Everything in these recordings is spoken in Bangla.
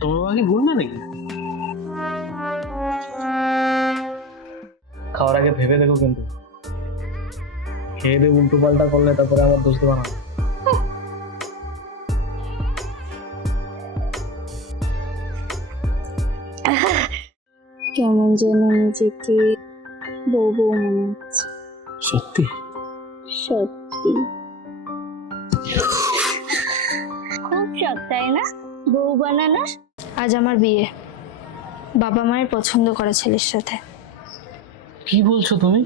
তোমার বাবা কি ভুল না নাকি? খাওয়ার আগে ভেবে দেখো, কিন্তু খেয়ে দিয়ে উল্টো পাল্টা করলে তারপরে আমার দোষ দেবো না। কেমন যেন নিজেকে বউ বউ মনে হচ্ছে। সত্যি? সত্যি খুব শখ, তাই না বউ বানানোর? আজ আমার বিয়ে, বাবা মায়ের পছন্দ করা ছেলের সাথে। কি বলছো তুমি?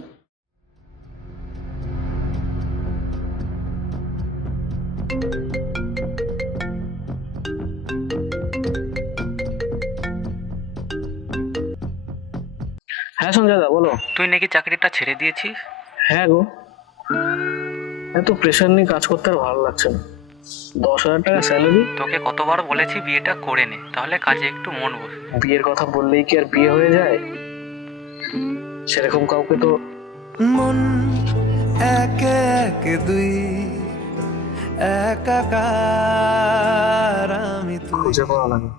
হ্যাঁ সঞ্জয় দা, বলো। তুই নাকি চাকরিটা ছেড়ে দিয়েছিস? হ্যাঁ গো, এত প্রেশার নিয়ে কাজ করতে আর ভালো লাগছে না। 10,000 টাকা স্যালারি। তোকে কতবার বলেছি বিয়েটা করে নে, তাহলে কাজে একটু মন বসে। বিয়ের কথা বললেই কি আর বিয়ে হয়ে যায়? সেরকম কাউকে তো মন একে একে দুই একাকার আমি তুই। খুঁজে পাওয়া লাগে।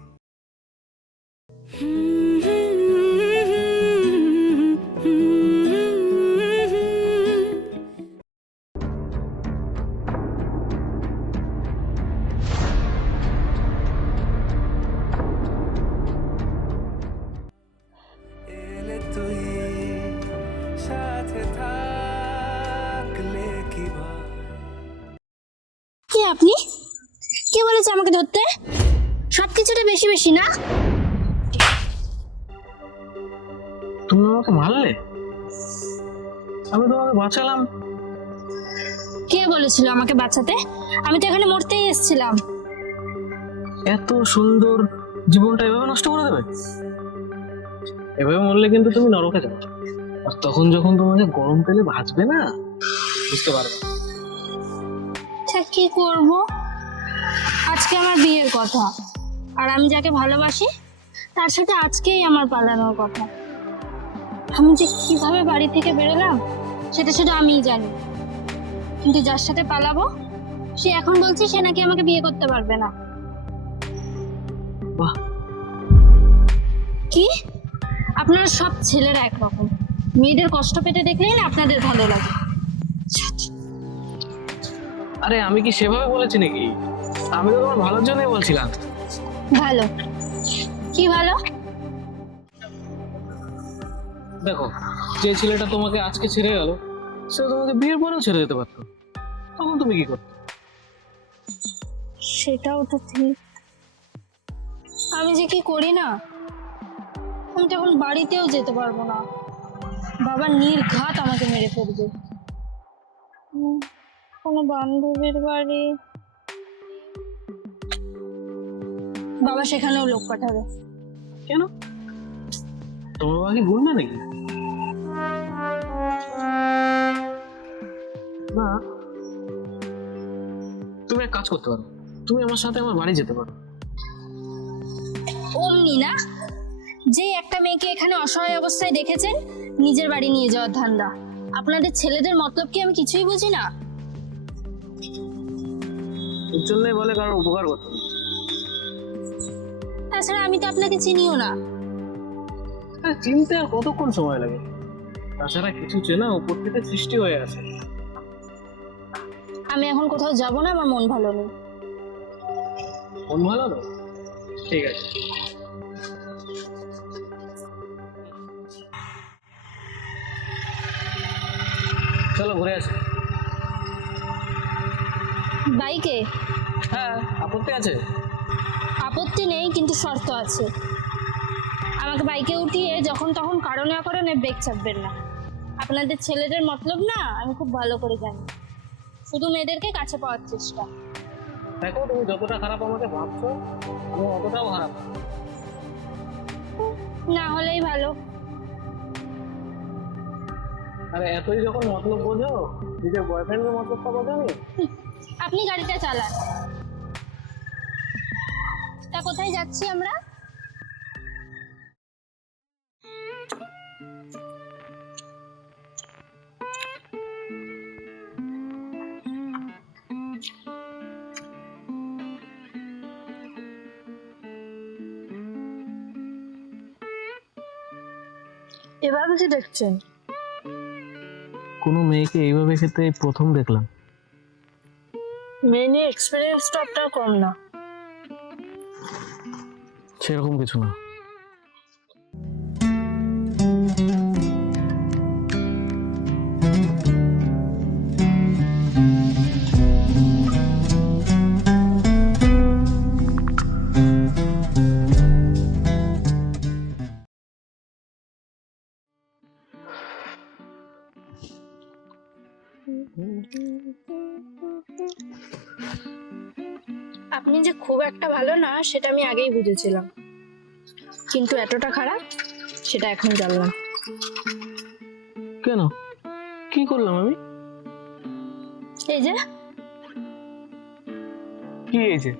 এলে তুই সাথে থাকলে কি ভয়। কে আপনি? কে বলেছে আমাকে ধরতে? সবকিছুটা বেশি বেশি না? তুমি আমাকে মারলে, আমি তোমাকে বাঁচালাম। কে বলেছিল আমাকে বাঁচাতে? আমি তো এখানে মরতেই এসেছিলাম। এত সুন্দর জীবনটা এভাবে নষ্ট করে দেবে? এভাবে মরলে কিন্তু তুমি নরকে যাবে, আর তখন যখন তোমাকে গরম তেলে ভাজবে না, বুঝতে পারবে। তা কি করব? আজকে আমার বিয়ের কথা, আর আমি যাকে ভালোবাসি তার সাথে আজকেই আমার পালানোর কথা। আমি যে কিভাবে বাড়ি থেকে বেরোলাম সেটা শুধু আমিই জানি, কিন্তু যার সাথে পালাবো সে এখন বলছে সে নাকি আমাকে বিয়ে করতে পারবে না। বাহ, কি? আপনারা সব ছেলেরা একরকম, মেয়েদের কষ্ট পেতে দেখলেই না আপনাদের ভালো লাগে। আরে আমি কি সেভাবে বলেছি নাকি? আমি তো তোমার ভালোর জন্যই বলছিলাম। ভালো? কি ভালো? দেখো, যে ছেলেটা তোমাকে আজকে ছেড়ে গেল, সে তোমাকে বিয়ের পরেও ছেড়ে যেতে পারতো, তখন তুমি কি করতে? সেটাও তো ঠিক। আমি যে কি করি না, আমি তখন বাড়িতেও যেতে পারবো না, বাবা নির্ঘাত আমাকে মেরে ফেলবে। কোনো বান্ধবীর বাড়ি, বাবা সেখানেও লোক পাঠাবে। কেন? তোমার বাবা কি ভুল না নাকি? না, তুমি এক কাজ করতে পারো, তুমি আমার সাথে আমার বাড়ি যেতে পারো। অমনি না, যে একটা মেয়েকে এখানে অসহায় অবস্থায় দেখেছেন, নিজের বাড়ি নিয়ে যাওয়ার ধান্দা। আপনাদের ছেলেদের মতলব কি আমি কিছুই বুঝি না? এর জন্যই বলে কারোর উপকার করতে হবে। তাছাড়া আমি তো আপনাকে চিনিও না। আরে চিনতে আর কতক্ষণ সময় লাগে? তাছাড়া কিছু চেনা উপর থেকে সৃষ্টি হয়ে আছে। আমি এখন কোথাও যাব না, আমার মন ভালো নেই। মন ভালো তো? ঠিক আছে, চলো ঘুরে আসি। বাইকে? হ্যাঁ, আপত্তি আছে? আপত্তি নেই, কিন্তু শর্ত আছে। আমাকে বাইকে উঠিয়ে যখন তখন কারণে অকারণে ব্রেক চাপবেন না। আপনাদের ছেলেদের মতলব না আমি খুব ভালো করে জানি, শুধু মেয়েদেরকে কাছে পাওয়ার চেষ্টা। দেখো, তুমি যতটা খারাপ আমাকে ভাবছো, আমি অতটাও খারাপ না। না হলেই ভালো। আরে এতই যখন মতলব বোঝো, নিজের বয়ফ্রেন্ডের মতলবটা বোঝো নি? আপনি গাড়িটা চালান। তা কোথায় যাচ্ছি আমরা? এভাবে কি দেখছেন? কোনো মেয়েকে এইভাবে খেতে এই প্রথম দেখলাম। মেয়ে নিয়ে এক্সপিরিয়েন্সটা আপনার কম না। সেরকম কিছু না। আপনি যে খুব একটা ভালো না সেটা আমি আগেই বুঝেছিলাম, কিন্তু এতটা খারাপ সেটা এখন জানলাম। কেন, কি করলাম আমি? এই যে কি হয়েছে?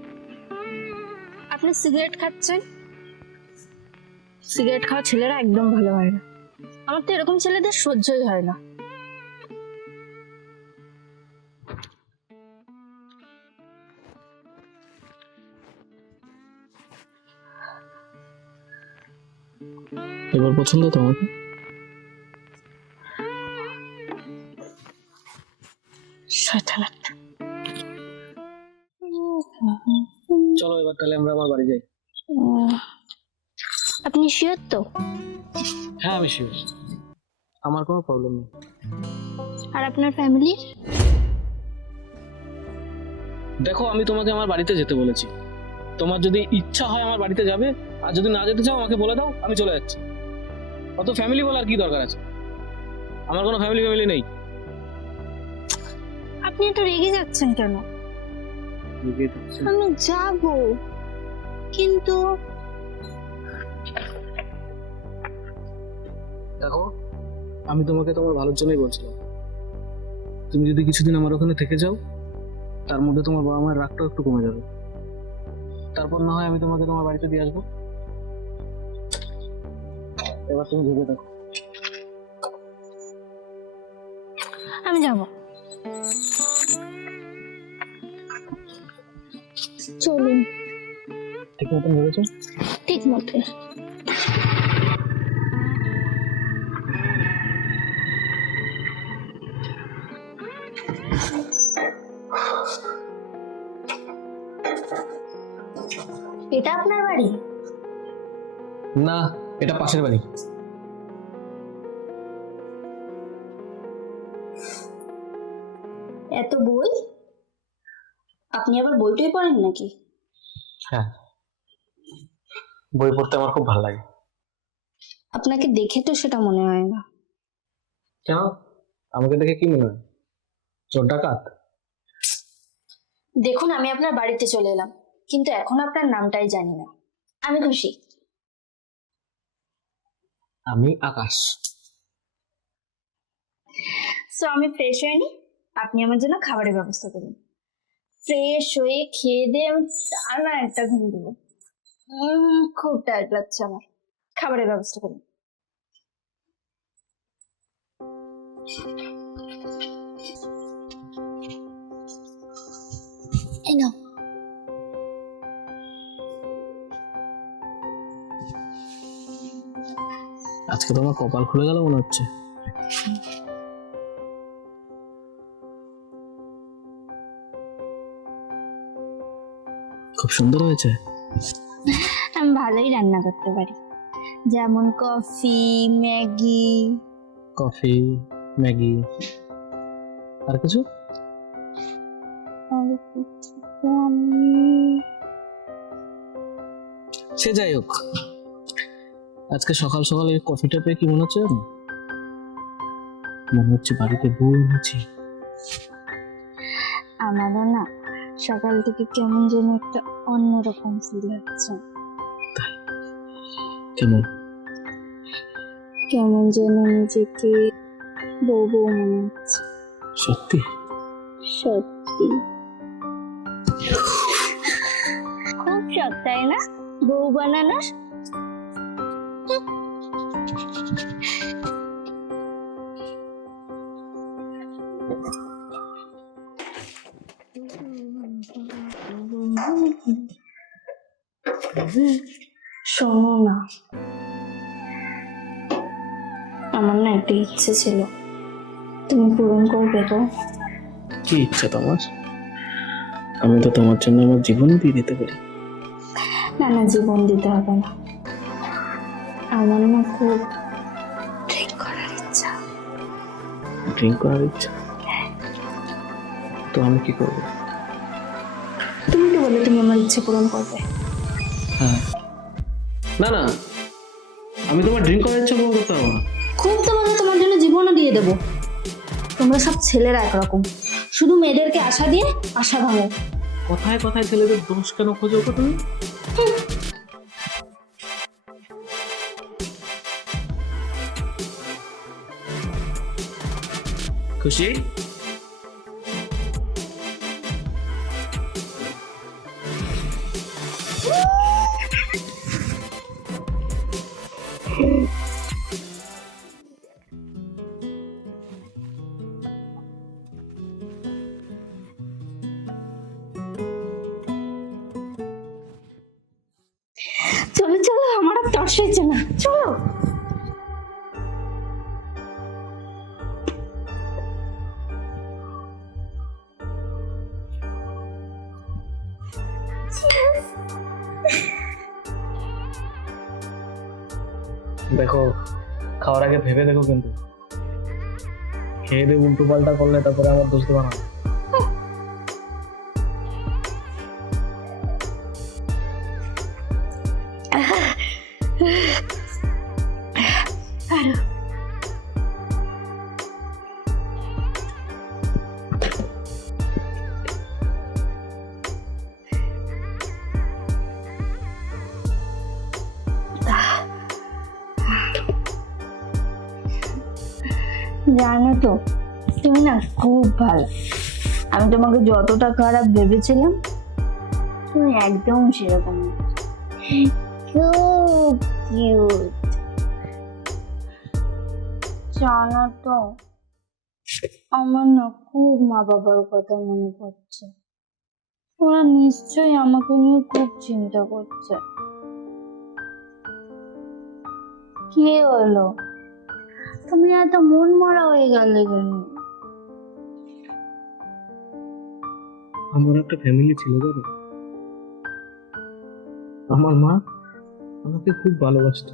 আপনি সিগারেট খাচ্ছেন। সিগারেট খাওয়া ছেলেরা একদম ভালো হয় না। আমার তো এরকম ছেলেদের সহ্যই হয় না। এবার পছন্দ তো আমাকে? শয়তান একটা। চলো এবার তাহলে আমরা আমার বাড়ি যাই। আপনি শিওর তো? হ্যাঁ আমি শিওর, আমার কোনো প্রবলেম নেই। আর আপনার ফ্যামিলি? দেখো আমি তোমাকে আমার বাড়িতে যেতে বলেছি, তোমার যদি ইচ্ছা হয় আমার বাড়িতে যাবে, আর যদি না যেতে চাও আমাকে বলে দাও, আমি চলে যাচ্ছি। অত ফ্যামিলি বলার কি দরকার আছে? আমার কোনো ফ্যামিলি নেই। আপনি এত রেগে যাচ্ছেন কেন? আমি যাব, কিন্তু দেখো আমি তোমাকে তোমার ভালোর জন্যই বলছিলাম, তুমি যদি কিছুদিন আমার ওখানে থেকে যাও, তার মধ্যে তোমার বাবা মায়ের রাগটাও একটু কমে যাবে। তারপর না হয় আমি তোমাকে তোমার বাড়িতে দিয়ে আসবো। এবার তুমি ভেবে দেখো। আমি যাব। চলুন। ঠিক মতন ভেবেছো? ঠিক মতো। এটা আপনার বাড়ি? না, এটা পাশের বাড়ি। এত বই? আপনি আবার বইটই পড়েন নাকি? হ্যাঁ, বই পড়তে আমার খুব ভালো লাগে। আপনাকে দেখে তো সেটা মনে হয় না। কেন, আমাকে দেখে কি মনে হয়? চোর ডাকাত? দেখুন, আমি আপনার বাড়িতে চলে এলাম, কিন্তু এখন আপনার নামটাই জানি না। আমি খুশি। আমি আকাশ। সো আমি ফ্রেশ হয়ে নি, আপনি আমার জন্য খাবারের ব্যবস্থা করুন। ফ্রেশ হয়ে খেয়ে দিয়ে আমি টানা একটা ঘুম দেবো। খুব টায়ার্ড লাগছে আমার। খাবারের ব্যবস্থা করুন। এই নাও। আজকে তোমার কপাল খুলে গেল মনে হচ্ছে। খুব সুন্দর হয়েছে। আমি ভালোই রান্না করতে পারি, যেমন কফি, ম্যাগি। কফি, ম্যাগি, আর কিছু? সে যাই হোক, আজকে সকাল সকাল এই কফিটা পেয়ে কি মনে হচ্ছে জানো? মনে হচ্ছে বাড়িতে বউ এনেছি। আমারও না সকাল থেকে কেমন যেন একটা অন্যরকম ফিল হচ্ছে। কেমন? কেমন যেন নিজেকে বউ বউ মনে হচ্ছে। সত্যি? সত্যি খুব শখ, তাই না বউ বানানোর? শোনো না, আমার না একটা ইচ্ছে ছিল, তুমি পূরণ করবে তো? কি ইচ্ছা তোমার? আমি তো তোমার জন্য আমার জীবন দিয়ে দিতে পারি। না না, জীবন দিতে হবে না। আমার না খুব ড্রিঙ্ক করার ইচ্ছা। ড্রিঙ্ক করার ইচ্ছা? তো আমি কি করবো? তুমি তো বলে তুমি আমার ইচ্ছে পূরণ করবে। হ্যাঁ। না না, আমি তোমার ড্রিঙ্ক করার ইচ্ছা পূরণ করতে পারবো না। খুব তো বলে তোমার জন্য জীবনও দিয়ে দেবো। তোমরা সব ছেলেরা একরকম, শুধু মেয়েদেরকে আশা দিয়ে আশা ভাঙো। কথায় কথায় ছেলেদের দোষ কেন খোঁজো গো তুমি? খুশি? চলো চলো, আমার আর তর্স হচ্ছে না, চলো। দেখো, খাওয়ার আগে ভেবে দেখো কিন্তু। খেয়ে দিয়ে উল্টো পাল্টা করলে তারপরে আমার দোষ দেবা না। জানো তো, তুমি না খুব ভালো। আমি তোমাকে যতটা খারাপ ভেবেছিলাম, তুমি একদম সেরকম না। খুব কিউট। জানো তো, আমার না খুব মা বাবার কথা মনে পড়ছে। ওরা নিশ্চয়ই আমাকে নিয়ে খুব চিন্তা করছে। কি হলো, তুমি এত মন মরা হয়ে গেলে কেন? আমার একটা ফ্যামিলি ছিল জানো। আমার মা আমাকে খুব ভালোবাসতো।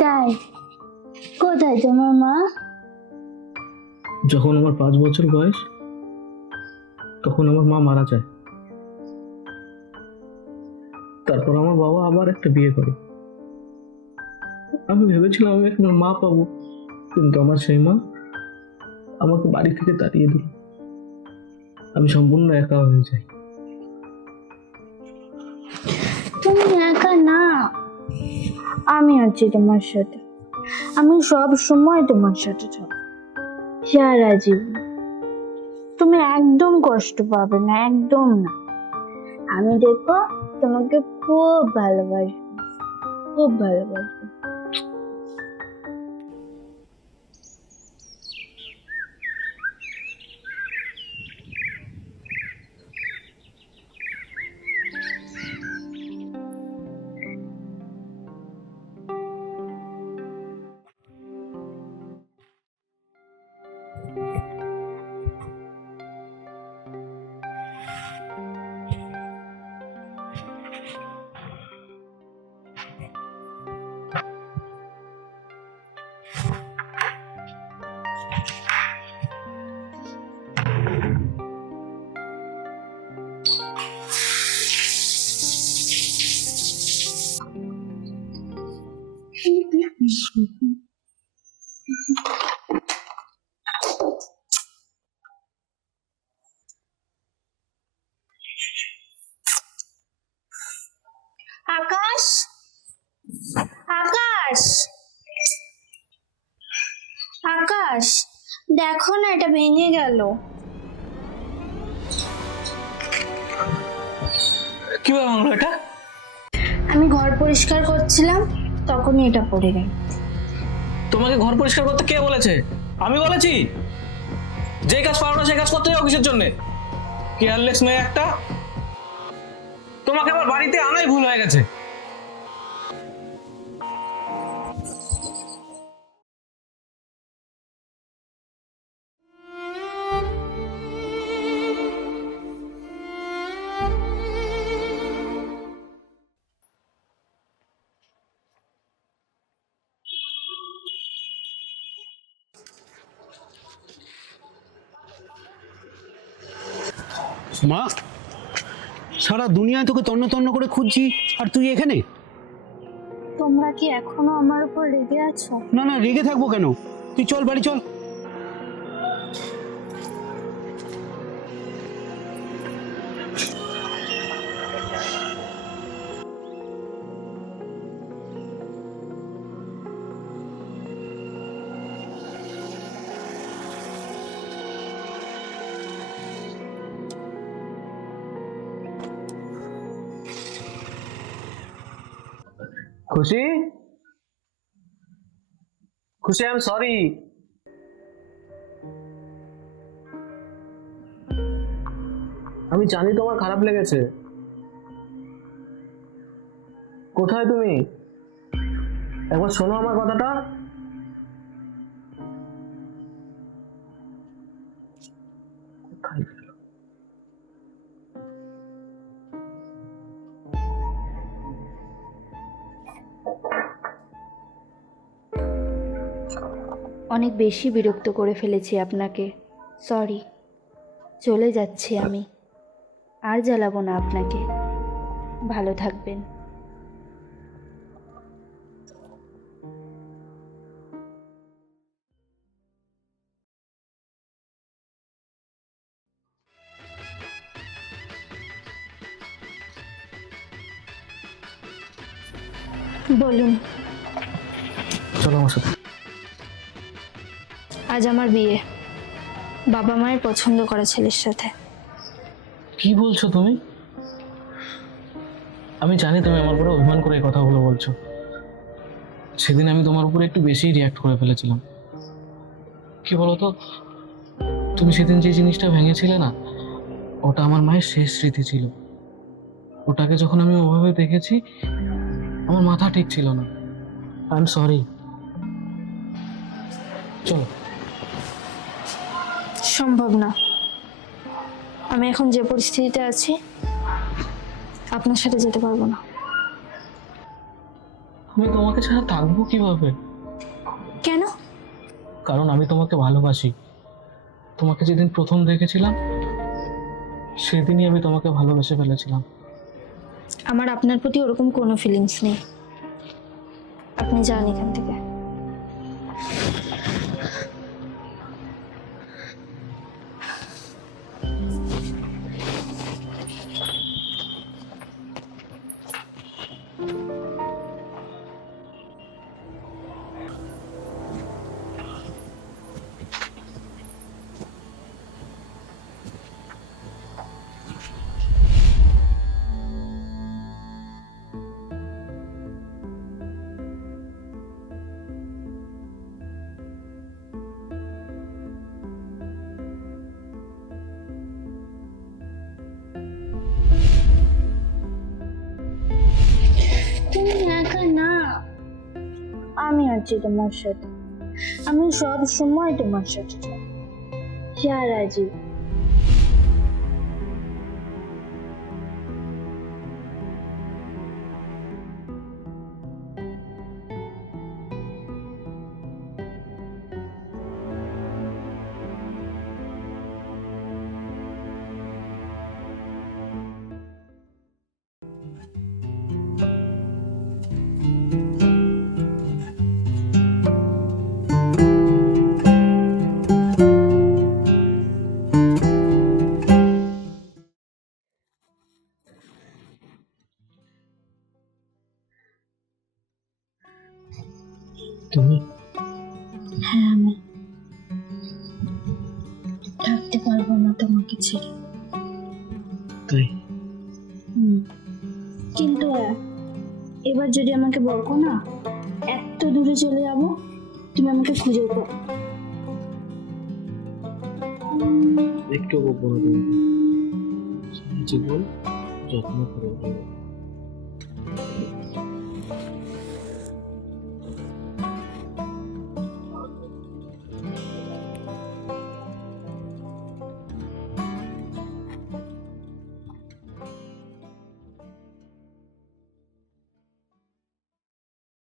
তাই? কোথায় তোমার মা? যখন আমার 5 বছর বয়স, তখন আমার মা মারা যায়। তারপর আমার বাবা আবার একটা বিয়ে করে। আমি ভেবেছিলাম আমি একবার মা পাবো, কিন্তু আমার সেই মা আমাকে বাড়ি থেকে তাড়িয়ে দিল। আমি সম্পূর্ণ একা হয়ে যাই। তুমি একা না, আমি আছি তোমার সাথে। আমি সব সময় তোমার সাথে থাকবো, সারা জীবন। তুমি একদম কষ্ট পাবে না, একদম না। আমি দেখো তোমাকে খুব ভালোবাসবো, খুব ভালোবাসবো। আকাশ, আকাশ, আকাশ, দেখো না, এটা ভেঙে গেল। কি ভাঙলো এটা? আমি ঘর পরিষ্কার করছিলাম, তখনই এটা পড়ে গেল। তোমাকে ঘর পরিষ্কার করতে কে বলেছে? আমি বলেছি? যে কাজ পারো না সেই কাজ করতে যাও কিসের জন্য? কেয়ারলেস মেয়ে একটা। তোমাকে আমার বাড়িতে আনাই ভুল হয়ে গেছে। মা, সারা দুনিয়ায় তোকে তন্ন তন্ন করে খুঁজছি, আর তুই এখানে? তোমরা কি এখনো আমার উপর রেগে আছো? না না, রেগে থাকবো কেন? তুই চল, বাড়ি চল। খুশি, খুশি, আই এম সরি। আমি জানি তোমার খারাপ লেগেছে। কোথায় তুমি? একবার শোনো আমার কথাটা। কোথায় গেল? অনেক বেশি বিরক্ত করে ফেলেছি আপনাকে, সরি। চলে যাচ্ছি আমি, আর জ্বালাবো না আপনাকে। ভালো থাকবেন। বলুন। চলো আমার সাথে। আজ আমার বিয়ে, বাবা মায়ের পছন্দ করা ছেলের সাথে। কি বলছো তুমি? আমি জানি তুমি আমার উপরে অভিমান করে এই কথাগুলো বলছো। সেদিন আমি তোমার উপরে একটু বেশি রিয়াক্ট করে ফেলেছিলাম। কি বলতো, তুমি সেদিন যে জিনিসটা ভেঙেছিলে না, ওটা আমার মায়ের শেষ স্মৃতি ছিল। ওটাকে যখন আমি ওভাবে দেখেছি, আমার মাথা ঠিক ছিল না। I am sorry. চলো। সম্ভব না। আমি এখন যে পরিস্থিতিতে আছি, আপনার সাথে যেতে পারবো না। আমি তোমাকে ছাড়া থাকবো কিভাবে? কেন? কারণ আমি তোমাকে ভালোবাসি। তোমাকে যেদিন প্রথম দেখেছিলাম, সেদিনই আমি তোমাকে ভালোবেসে ফেলেছিলাম। আমার আপনার প্রতি ওরকম কোনো ফিলিংস নেই। আপনি যান এখান থেকে। তুমি একা না, আমি আছি তোমার সাথে। আমি সব সময় তোমার সাথে থাকবো। হ্যাঁ রাজীব। তুমি? হ্যাঁ, আমি থাকতে পারবো না তোমাকে ছেড়ে। তাই? কিন্তু এবার যদি আমাকে বকো না, এত দূরে চলে যাবো, তুমি আমাকে খুঁজে পাও। একটু বলবো না তুমি। জীবন যত্ন করে।